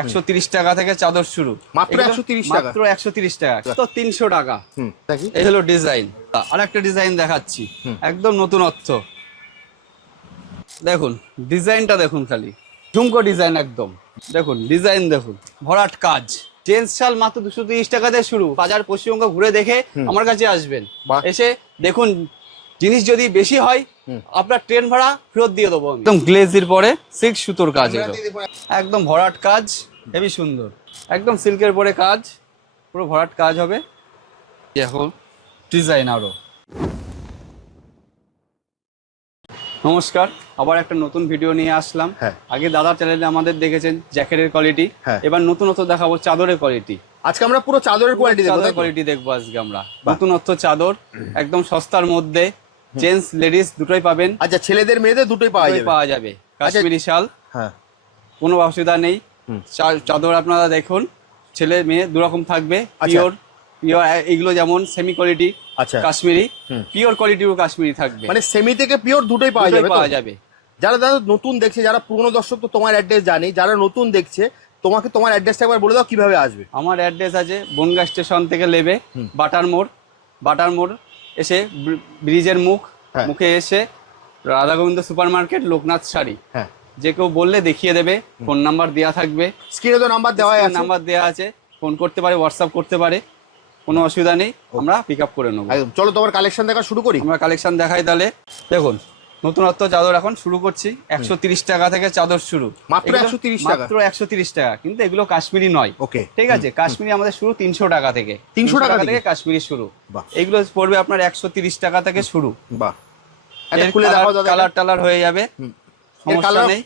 একশো তিরিশ টাকা থেকে চাদর শুরু। মাত্র 130 টাকা? মাত্র একশো তিরিশ টাকা। তো তিনশো টাকা। এই হলো ডিজাইন। আর একটা ডিজাইন দেখাচ্ছি। একদম নতুনত্ব দেখুন ডিজাইনটা দেখুন খালি। ঝুমকো ডিজাইন একদম। দেখুন ডিজাইন দেখুন। ভরাট কাজ। জেন্টস শাল মাত্র দুশো তিরিশ টাকা দিয়ে শুরু। বাজার পশ্চিমবঙ্গ ঘুরে দেখে আমার কাছে আসবেন। এসে দেখুন জিনিস যদি বেশি হয় আপনার ট্রেন ভাড়া ফেরত দিয়ে দেবো একদম গ্লেজির পরে সিল্ক সুতোর কাজ একদম ভরাট কাজ হেবি সুন্দর। একদম সিল্কের পরে কাজ পুরো ভরাট কাজ হবে। এখন ডিজাইন আরও নমস্কার আবার একটা নতুন ভিডিও নিয়ে আসলাম। হ্যাঁ। আগে দাদার চ্যানেলে আমাদের দেখেছেন জ্যাকেটের কোয়ালিটি হ্যাঁ। এবার নতুনত্ব দেখাবো চাদরের কোয়ালিটি আজকে আমরা পুরো চাদরের কোয়ালিটি দেখব চাদর তাই তো? কোয়ালিটি দেখব আজকে আমরা। নতুনত্ব চাদর একদম সস্তার মধ্যে। জেন্টস লেডিস দুটোই পাবেন। আচ্ছা ছেলেদের মেয়েদের দুটোই পাওয়া যাবে। পাওয়া যাবে। কাশ্মীরি শাল। হ্যাঁ। কোনো অসুবিধা নেই। চাদর আপনারা দেখুন। ছেলে মেয়ে দু রকম থাকবে। আচ্ছা। পিওর পিওর এগুলো যেমন সেমি কোয়ালিটি আচ্ছা। কাশ্মীরি পিওর কোয়ালিটিও কাশ্মীরি থাকবে। মানে সেমি থেকে পিওর দুটোই পাওয়া যাবে পাওয়া যাবে। যারা দাদা নতুন দেখছে যারা পুরনো দর্শক তো তোমার অ্যাড্রেস জানি যারা নতুন দেখছে তোমাকে তোমার অ্যাড্রেসটা একবার বলে দাও কীভাবে আসবে? আমার অ্যাড্রেস আছে বনগা স্টেশন থেকে নেবে বাটার মোড় বাটার মোড় এসে ব্রিজের মুখ হ্যাঁ। মুখে এসে রাধা গোবিন্দ সুপার মার্কেট লোকনাথ শাড়ি। হ্যাঁ। যে কেউ বললে দেখিয়ে দেবে ফোন নাম্বার দেওয়া থাকবে। স্ক্রিনে তো নাম্বার দেওয়া আছে। নাম্বার দেওয়া আছে। ফোন করতে পারে হোয়াটসঅ্যাপ করতে পারে কোনো অসুবিধা নেই। আমরা পিক আপ করে নেব। চলো তোমার কালেকশন দেখা শুরু করি। আমরা কালেকশন দেখাই তাহলে। দেখুন নতুনত্ব চাদর এখন শুরু করছি। একশো তিরিশ টাকা থেকে চাদর শুরু। মাত্র 130 টাকা? মাত্র একশো তিরিশ টাকা কিন্তু এগুলো কাশ্মীরি নয়। ওকে। ঠিক আছে? কাশ্মীরি আমাদের শুরু তিনশো টাকা থেকে। 300 টাকা থেকে? কাশ্মীরি শুরু। এগুলো পড়বে আপনার একশো তিরিশ টাকা থেকে শুরু। বাহ। কালার টালার হয়ে যাবে। সমস্যা নেই।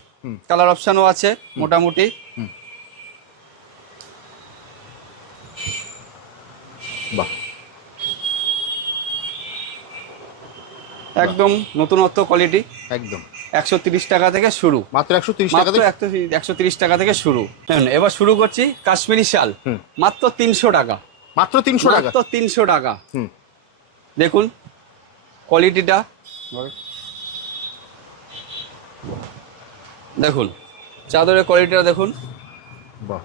কালার অপশনও আছে মোটামুটি। বাহ। একদম নতুনত্ব কোয়ালিটি একদম। একশো তিরিশ টাকা থেকে শুরু। মাত্র একশো তিরিশ টাকা একশো তিরিশ টাকা থেকে শুরু। এবার শুরু করছি কাশ্মীরি শাল। মাত্র তিনশো টাকা। মাত্র তিনশো টাকা? মাত্র তিনশো টাকা। হুম। দেখুন কোয়ালিটিটা দেখুন চাদরের কোয়ালিটিটা দেখুন। বাহ।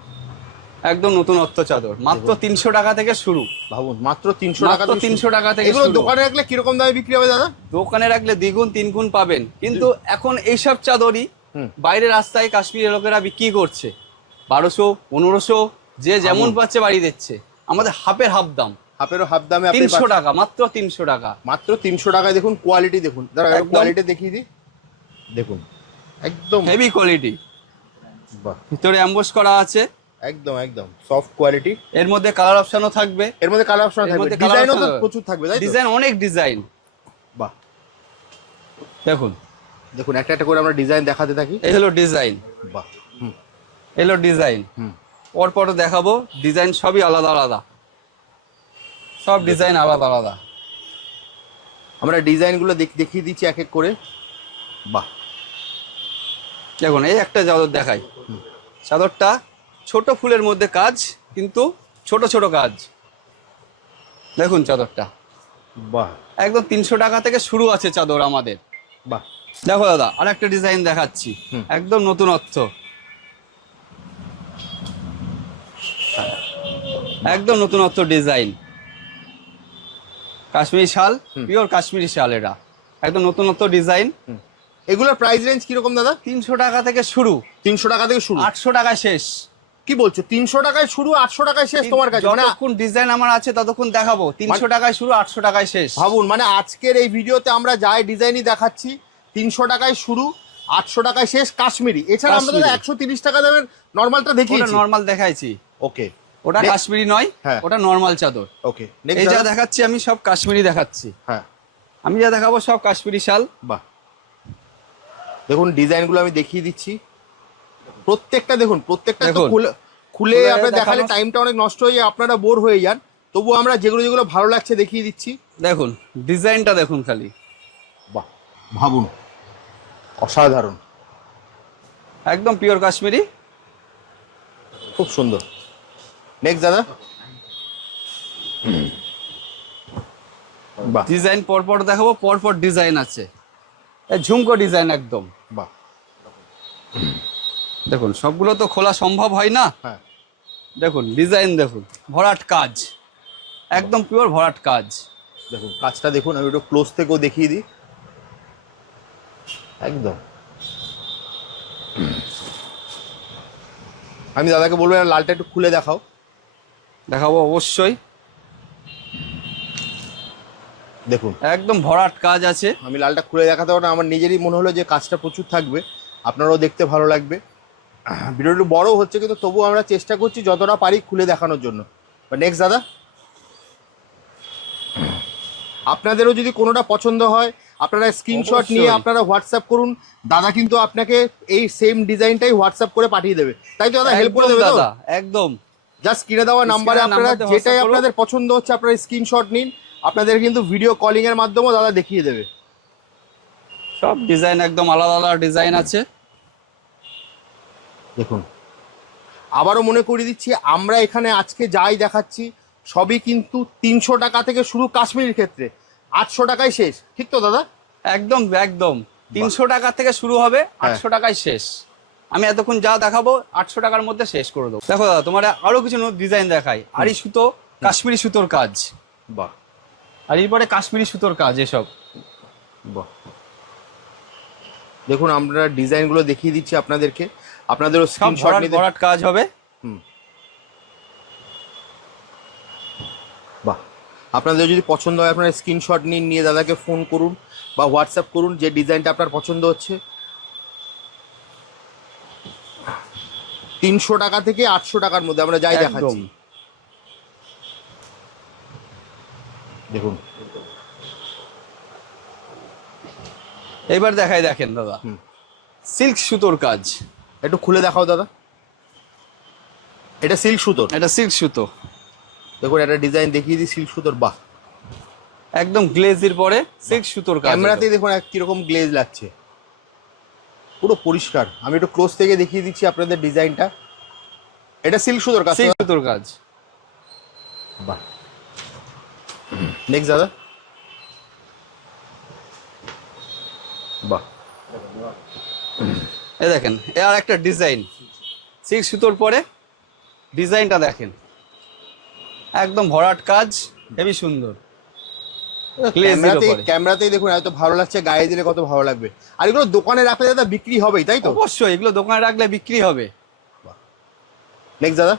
একদম নতুনত্ব চাদর মাত্র তিনশো টাকা থেকে শুরু। ভাবুন মাত্র তিনশো টাকা তিনশো টাকা থেকে এগুলো দোকানে রাখলে কীরকম দামে বিক্রি হবে দাদা? দোকানে রাখলে দ্বিগুণ তিনগুণ পাবেন। কিন্তু এখন এইসব চাদরই বাইরের রাস্তায় কাশ্মীরের লোকেরা বিক্রি করছে। বারোশো পনেরোশো যে যেমন পাচ্ছে বাড়ি দিচ্ছে। আমাদের হাফের হাফ দাম। হাফেরও হাফ দামে তিনশো টাকা মাত্র তিনশো টাকা। মাত্র তিনশো টাকায় দেখুন কোয়ালিটি দেখুন। দাদা কোয়ালিটি দেখিয়ে দিই। দেখুন। একদম। হেভি কোয়ালিটি ভিতরে অ্যাম্বোস করা আছে। একদম একদম। সফট কোয়ালিটি এর মধ্যে কালার অপশনও থাকবে। এর মধ্যে কালার অপশন থাকবে। ডিজাইনও তো প্রচুর থাকবে তাই ডিজাইন অনেক ডিজাইন বাহ। দেখুন। দেখুন একটা একটা করে আমরা ডিজাইন দেখাতে থাকি। এই হলো ডিজাইন বাহ হুম। এলো ডিজাইন হুম। পর পর দেখাবো ডিজাইন সবই আলাদা আলাদা। সব ডিজাইন আলাদা আলাদা। আমরা ডিজাইনগুলো দেখ- দেখিয়ে দিচ্ছি এক এক করে। বাহ। দেখুন এই একটা চাদর দেখাই। চাদরটা ছোট ফুলের মধ্যে কাজ কিন্তু ছোট ছোট কাজ। দেখুন চাদরটা। বাহ। একদম তিনশো টাকা থেকে শুরু আছে চাদর আমাদের। বাহ। দেখো দাদা আর একটা ডিজাইন দেখাচ্ছি। একদম নতুনত্ব। একদম নতুনত্ব ডিজাইন। কাশ্মীরি শাল পিওর কাশ্মীরি শাল এটা। একদম নতুনত্ব ডিজাইন। এগুলোর প্রাইস রেঞ্জ কীরকম দাদা? তিনশো টাকা থেকে শুরু। তিনশো টাকা থেকে শুরু। আটশো টাকা শেষ। কি বলছো? তিনশো টাকায় শুরু আটশো টাকায় শেষ তোমার কাছে? মানে যতক্ষণ ডিজাইন আমার আছে ততক্ষণ দেখাবো। তিনশো টাকায় শুরু আটশো টাকায় শেষ। ভাবুন মানে আজকের এই ভিডিওতে আমরা যাই ডিজাইনই দেখাচ্ছি তিনশো টাকায় শুরু আটশো টাকায় শেষ কাশ্মীরি। এছাড়া আমরা কাশ্মীরি। একশো তিরিশ টাকা দামের নর্মালটা দেখিয়েছি। নর্মাল দেখাইছি। ওকে। ওটা কাশ্মীরি নয় হ্যাঁ। ওটা নর্মাল চাদর। ওকে। এই যা দেখাচ্ছি আমি সব কাশ্মীরি দেখাচ্ছি। হ্যাঁ। আমি যা দেখাবো সব কাশ্মীরি শাল। বাহ। দেখুন ডিজাইনগুলো আমি দেখিয়ে দিচ্ছি। প্রত্যেকটা দেখুন প্রত্যেকটা তো খুলে খুলে আপনার দেখালে টাইমটা অনেক নষ্ট হয়ে যায় আপনারা বোর হয়ে যান। তবু আমরা যেগুলো যেগুলো ভালো লাগছে দেখিয়ে দিচ্ছি। দেখুন ডিজাইনটা দেখুন খালি। বাহ ভাবুন। অসাধারণ। একদম পিওর কাশ্মীরি। খুব সুন্দর। নেক্সট দাদা? বাহ। ডিজাইন পর পর দেখাবো পর পর ডিজাইন আছে ঝুমকো ডিজাইন একদম। বাহ। দেখুন সবগুলো তো খোলা সম্ভব হয় না। হ্যাঁ। দেখুন ডিজাইন দেখুন ভরাট কাজ একদম পিওর ভরাট কাজ। দেখুন কাজটা দেখুন আমি একটু ক্লোজ থেকেও দেখিয়ে দিই। একদম। আমি দাদাকে বলব লালটা একটু খুলে দেখাও। দেখাবো অবশ্যই। দেখুন। একদম ভরাট কাজ আছে। আমি লালটা খুলে দেখাতে পারব না আমার নিজেরই মনে হলো যে কাজটা প্রচুর থাকবে আপনারাও দেখতে ভালো লাগবে। ভিডিও একটু বড় হচ্ছে কিন্তু তবুও আমরা চেষ্টা করছি যতটা পারি খুলে দেখানোর জন্য। বা নেক্সট দাদা? আপনাদেরও যদি কোনোটা পছন্দ হয় আপনারা স্ক্রিনশট নিয়ে আপনারা হোয়াটসঅ্যাপ করুন। দাদা কিন্তু আপনাকে এই সেম ডিজাইনটাই হোয়াটসঅ্যাপ করে পাঠিয়ে দেবে। তাই তো দাদা? হেল্প করে দেবে দাদা একদম। জাস্ট কিনে দেওয়া নাম্বারে আপনারা যেটাই আপনাদের পছন্দ হচ্ছে আপনারা স্ক্রিনশট নিন। আপনাদের কিন্তু ভিডিও কলিং এর মাধ্যমেও দাদা দেখিয়ে দেবে। সব ডিজাইন একদম আলাদা আলাদা ডিজাইন আছে। দেখুন। আবারও মনে করিয়ে দিচ্ছি আমরা এখানে আজকে যাই দেখাচ্ছি সবই কিন্তু তিনশো টাকা থেকে শুরু কাশ্মীরের ক্ষেত্রে। আটশো টাকায় শেষ। ঠিক তো দাদা? একদম একদম। তিনশো টাকা থেকে শুরু হবে হ্যাঁ। আটশো টাকায় শেষ। আমি এতক্ষণ যা দেখাবো আটশো টাকার মধ্যে শেষ করে দেবো। দেখো দাদা তোমার আরও কিছু ডিজাইন দেখাই। আরি সুতো কাশ্মীরি সুতোর কাজ। বাহ। আর এরপরে কাশ্মীরি সুতোর কাজ এসব। বাহ। দেখুন আমরা ডিজাইনগুলো দেখিয়ে দিচ্ছি আপনাদেরকে। আপনাদেরও সব স্ক্রিনশট নিতে ভরাট কাজ হবে। হুম। বাহ। আপনাদের যদি পছন্দ হয় আপনারা স্ক্রিনশট নিন নিয়ে দাদাকে ফোন করুন বা হোয়াটসঅ্যাপ করুন যে ডিজাইনটা আপনার পছন্দ হচ্ছে। তিনশো টাকা থেকে আটশো টাকার মধ্যে আমরা যাই দেখাচ্ছি। দেখুন। এবার দেখাই দেখেন দাদা। সিল্ক সুতোর কাজ। একটু খুলে দেখাও দাদা। এটা সিল্ক সুতোর। এটা সিল্ক সুতো। দেখুন একটা ডিজাইন দেখিয়ে দিই সিল্ক সুতোর বাহ। একদম গ্লেজের পরে সিল্ক সুতোর কাজ ক্যামেরাতেই দেখুন এক কীরকম গ্লেজ লাগছে। পুরো পরিষ্কার। আমি একটু ক্লোজ থেকে দেখিয়ে দিচ্ছি আপনাদের ডিজাইনটা। এটা সিল্ক সুতোর কাজ সিল্ক সুতোর কাজ। বাহ। নেক্সট দাদা। বাহ। এ দেখেন এ আর একটা ডিজাইন সিল্ক সুতোর পরে ডিজাইনটা দেখেন। একদম ভরাট কাজ হেবি সুন্দর। ক্যামেরাতেই ক্যামেরাতেই দেখুন এত ভালো লাগছে গায়ে দিলে কত ভালো লাগবে। আর এগুলো দোকানে রাখলে দাদা বিক্রি হবেই তাই তো? অবশ্যই এগুলো দোকানে রাখলে বিক্রি হবে। নেক্সট দাদা।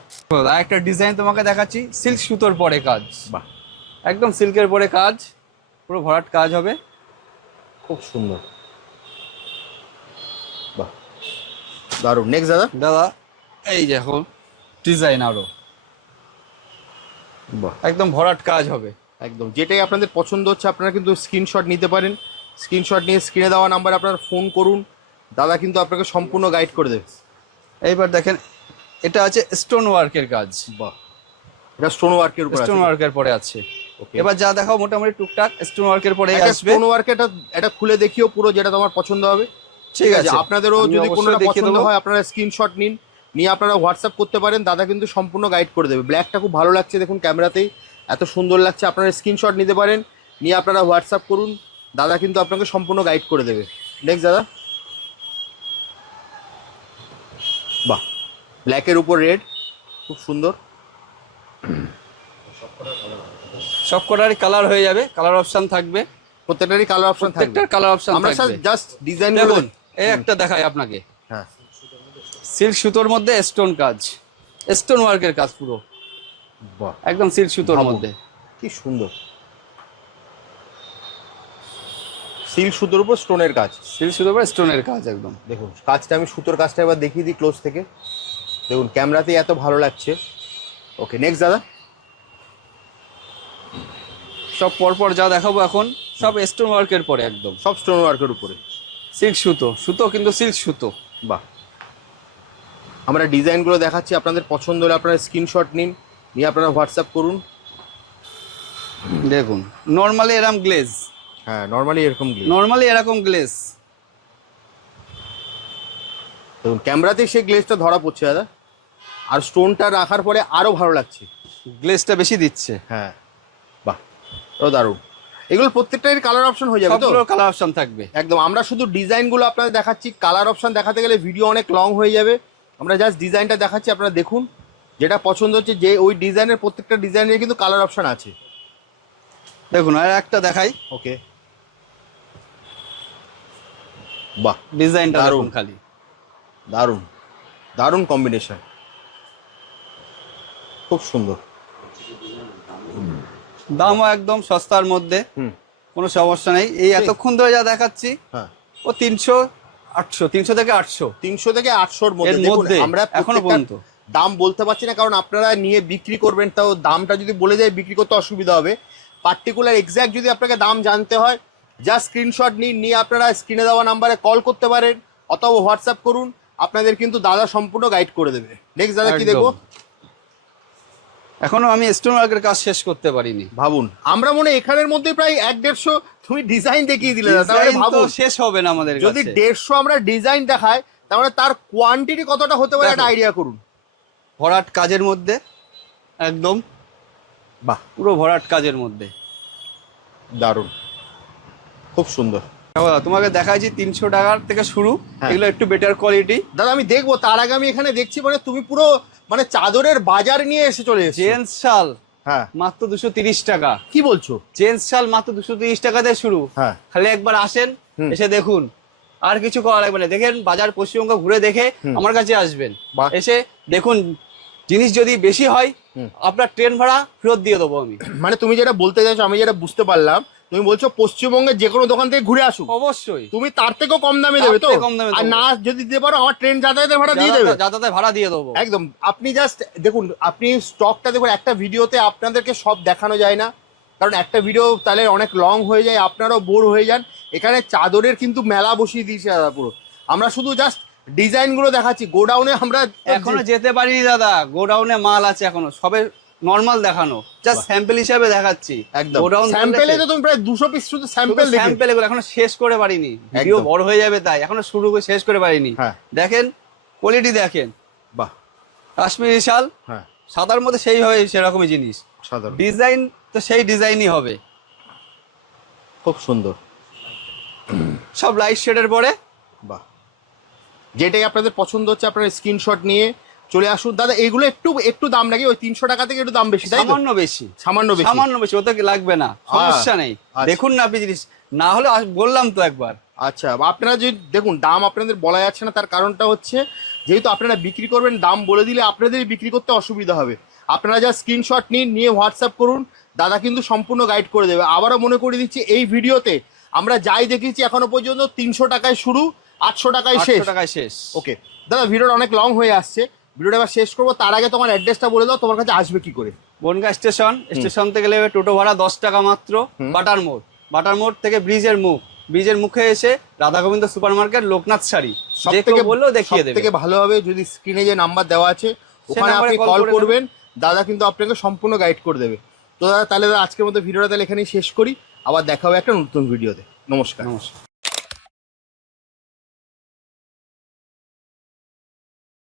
আর একটা ডিজাইন তোমাকে দেখাচ্ছি সিল্ক সুতোর পরে কাজ। বাহ। একদম সিল্কের পরে কাজ পুরো ভরাট কাজ হবে। খুব সুন্দর বাহ দারুণ। নেক্সট দাদা? দাদা এই যে দেখো ডিজাইন আরও। বাহ। একদম ভরাট কাজ হবে। একদম। যেটাই আপনাদের পছন্দ হচ্ছে আপনারা কিন্তু স্ক্রিনশট নিতে পারেন। স্ক্রিনশট নিয়ে স্ক্রিনে দেওয়া নাম্বার আপনারা ফোন করুন। দাদা কিন্তু আপনাকে সম্পূর্ণ গাইড করে দেবে। এইবার দেখেন এটা আছে স্টোন ওয়ার্কের কাজ। বাহ। এটা স্টোন ওয়ার্কের উপর স্টোন ওয়ার্কের পরে আছে। ওকে এবার যা দেখাও মোটামুটি টুকটাক স্টোন ওয়ার্কের পরে আসবে। স্টোন ওয়ার্ক এটা এটা খুলে দেখিও পুরো যেটা তোমার পছন্দ হবে। ঠিক আছে। আপনাদেরও যদি দেখিয়ে পছন্দ। হয় আপনারা স্ক্রিনশট নিন। নিয়ে আপনারা হোয়াটসঅ্যাপ করতে পারেন দাদা কিন্তু সম্পূর্ণ গাইড করে দেবে। ব্ল্যাকটা খুব ভালো লাগছে দেখুন ক্যামেরাতেই এত সুন্দর লাগছে আপনারা স্ক্রিনশট নিতে পারেন। নিয়ে আপনারা হোয়াটসঅ্যাপ করুন। দাদা কিন্তু আপনাকে সম্পূর্ণ গাইড করে দেবে। নেক্সট দাদা। বাহ ব্ল্যাকের উপর রেড খুব সুন্দর। সব কটারই কালার হয়ে যাবে। কালার অপশন থাকবে। প্রত্যেকটারই কালার অপশন থাকবে। প্রত্যেকটার কালার অপশন আমরা স্যার জাস্ট ডিজাইন দেখুন এই একটা দেখাই আপনাকে। হ্যাঁ। সিল্ক সুতোর মধ্যে স্টোন কাজ। স্টোন ওয়ার্কের কাজ পুরো। বাহ। একদম সিল্ক সুতোর মধ্যে। কি সুন্দর। সিল্ক সুতোর উপর স্টোনের কাজ। সিল্ক সুতোর পরে স্টোনের কাজ একদম। দেখুন কাজটা আমি সুতোর কাজটা এবার দেখিয়ে দিই ক্লোজ থেকে। দেখুন ক্যামেরাতেই এত ভালো লাগছে। ওকে নেক্সট দাদা। সব পরপর যা দেখাবো এখন। সব স্টোন ওয়ার্কের পরে একদম সব স্টোন ওয়ার্কের উপরে। সিল্ক সুতো সুতো কিন্তু সিল্ক সুতো। বাহ। আমরা ডিজাইনগুলো দেখাচ্ছি আপনাদের পছন্দ হলে আপনারা স্ক্রিনশট নিন নিয়ে আপনারা হোয়াটসঅ্যাপ করুন। দেখুন নর্মালি এরকম গ্লেজ হ্যাঁ নর্মালি এরকম গ্লেজ নর্মালি এরকম গ্লেজ দেখুন ক্যামেরাতেই সেই গ্লেজটা ধরা পড়ছে দাদা। আর স্টোনটা রাখার পরে আরও ভালো লাগছে। গ্লেজটা বেশি দিচ্ছে। হ্যাঁ বাহ। ও দারুণ। এগুলো প্রত্যেকটাই কালার অপশন হয়ে যাবে তো? সবগুলো কালার অপশন থাকবে। একদম আমরা শুধু ডিজাইনগুলো আপনাদের দেখাচ্ছি কালার অপশন দেখাতে গেলে ভিডিও অনেক লং হয়ে যাবে। আমরা জাস্ট ডিজাইনটা দেখাচ্ছি আপনারা দেখুন। যেটা পছন্দ হচ্ছে যে ওই ডিজাইনের প্রত্যেকটা ডিজাইনের কিন্তু কালার অপশন আছে। দেখুন আর একটা দেখাই। ওকে। বাহ ডিজাইনটা দারুণ। খালি। দারুণ। দারুণ কম্বিনেশন খুব সুন্দর। দামও একদম সস্তার মধ্যে। কোনো সমস্যা নেই। এই এতক্ষণ ধরে যা দেখাচ্ছি হ্যাঁ। ও তিনশো আটশো তিনশো থেকে আটশো। তিনশো থেকে আটশোর মধ্যে, আমরা এখনও পর্যন্ত। দাম বলতে পারছি না কারণ আপনারা নিয়ে বিক্রি করবেন তাও দামটা যদি বলে যায় বিক্রি করতে অসুবিধা হবে। পার্টিকুলার এক্স্যাক্ট যদি আপনাকে দাম জানতে হয় যা স্ক্রিনশট নিন নিয়ে আপনারা স্ক্রিনে দেওয়া নাম্বারে কল করতে পারেন অথবা হোয়াটসঅ্যাপ করুন। আপনাদের কিন্তু দাদা সম্পূর্ণ গাইড করে দেবে। নেক্সট দাদা কি দেখব? এখনও আমি স্টোন ওয়ার্কের কাজ শেষ করতে পারিনি। ভাবুন আমরা মনে এখানের মধ্যে প্রায় এক দেড়শো তুমি ডিজাইন দেখিয়ে দিলে তাহলে Design শেষ হবে না আমাদের যদি দেড়শো আমরা ডিজাইন দেখাই তাহলে তার কোয়ান্টিটি কতটা হতে পারে একটা আইডিয়া করুন। ভরাট কাজের মধ্যে একদম। বাহ। পুরো ভরাট কাজের মধ্যে। দারুণ। খুব সুন্দর। তোমাকে দেখাইছি তিনশো টাকার থেকে শুরু। হ্যাঁ। এগুলো একটু বেটার কোয়ালিটি দাদা আমি দেখব তার আগে আমি এখানে দেখছি মানে তুমি পুরো মানে চাদরের বাজার নিয়ে এসে চলে জেন্টস শাল হ্যাঁ। মাত্র দুশো তিরিশ টাকা। কি বলছো? জেন্টস শাল মাত্র দুশো তিরিশ টাকা দিয়ে শুরু। হ্যাঁ। খালি একবার আসেন এসে দেখুন। আর কিছু করা লাগবে না। দেখেন বাজার পশ্চিমবঙ্গ ঘুরে দেখে আমার কাছে আসবেন। এসে দেখুন জিনিস যদি বেশি হয় আপনার ট্রেন ভাড়া ফেরত দিয়ে দেবো আমি। মানে তুমি যেটা বলতে চাইছো আমি যেটা বুঝতে পারলাম তুমি বলছো পশ্চিমবঙ্গের যে কোনো দোকান থেকে ঘুরে আসুক। অবশ্যই। তুমি তার থেকেও কম দামে দেবে তো? কম দামে আর না যদি দিতে পারো আমার ট্রেন যাতায়াতের ভাড়া দিয়ে দেবে। যাতায়াতের ভাড়া দিয়ে দেবো। একদম। আপনি জাস্ট দেখুন আপনি স্টকটা দেখুন একটা ভিডিওতে আপনাদেরকে সব দেখানো যায় না। কারণ একটা ভিডিও তাহলে অনেক লং হয়ে যায় আপনারাও বোর হয়ে যান। এখানে চাদরের কিন্তু মেলা বসিয়ে দিয়েছে দাদা পুরো। আমরা শুধু জাস্ট ডিজাইনগুলো দেখাচ্ছি। গোডাউনে আমরা এখনও যেতে পারিনি দাদা। গোডাউনে মাল আছে এখনও। সবে নর্মাল দেখানো। জাস্ট স্যাম্পল হিসাবে দেখাচ্ছি। একদম। গোডাউন স্যাম্পেলে তো তুমি প্রায় দুশো পিস শুধু স্যাম্পেল দেখে স্যাম্পল এগুলো এখনও শেষ করে পারিনি। ভিডিও বড় হয়ে যাবে তাই। এখনও শুরু করে শেষ করে পারিনি। হ্যাঁ। দেখেন কোয়ালিটি দেখেন। বাহ। কাশ্মীরি শাল হ্যাঁ। সাদার মধ্যে সেই হয় সেরকমই জিনিস। সাধারণ ডিজাইন তো সেই ডিজাইনই হবে। খুব সুন্দর। সব লাইট শেডের পরে। বাহ। যেটাই আপনাদের পছন্দ হচ্ছে আপনারা স্ক্রিনশট নিয়ে চলে আসুন। দাদা এগুলো একটু একটু দাম নাকি ওই তিনশো টাকা থেকে একটু দাম বেশি সামান্য বেশি। সামান্য বেশি। সামান্য বেশি ওতে লাগবে না? সমস্যা নেই। আচ্ছা। দেখুন না আপনি জিনিস না হলে বললাম তো একবার। আচ্ছা আপনারা যে দেখুন দাম আপনাদের বলা যাচ্ছে না তার কারণটা হচ্ছে যেহেতু আপনারা বিক্রি করবেন দাম বলে দিলে আপনাদেরই বিক্রি করতে অসুবিধা হবে। আপনারা যা স্ক্রিনশট নিন নিয়ে হোয়াটসঅ্যাপ করুন দাদা কিন্তু সম্পূর্ণ গাইড করে দেবে। আবারও মনে করে দিচ্ছি এই ভিডিওতে আমরা যাই দেখেছি এখনও পর্যন্ত তিনশো টাকায় শুরু আটশো টাকায় শেষ। টাকায় শেষ। ওকে। দাদা ভিডিওটা অনেক লং হয়ে আসছে। ভিডিওটা এবার শেষ করব। তার আগে তোমার অ্যাড্রেসটা বলে দাও তোমার কাছে আসবে কি করে? বনগা স্টেশন স্টেশন থেকে নেবে টোটো ভাড়া দশ টাকা মাত্র বাটার মোড়। বাটার মোড় থেকে ব্রিজের মুখ। ব্রিজের মুখে এসে রাধা গোবিন্দ সুপার মার্কেট লোকনাথ শাড়ি যে থেকে কেউ বললেও দেখিয়ে দেবে। থেকে ভালো হবে যদি স্ক্রিনে যে নাম্বার দেওয়া আছে ওখানে আপনি কল করবেন দাদা কিন্তু আপনাকে সম্পূর্ণ গাইড করে দেবে। তো দাদা তাহলে দাদা আজকের মতো ভিডিওটা তাহলে এখানেই শেষ করি। আবার দেখা হবে একটা নতুন ভিডিওতে নমস্কার। নমস্কার।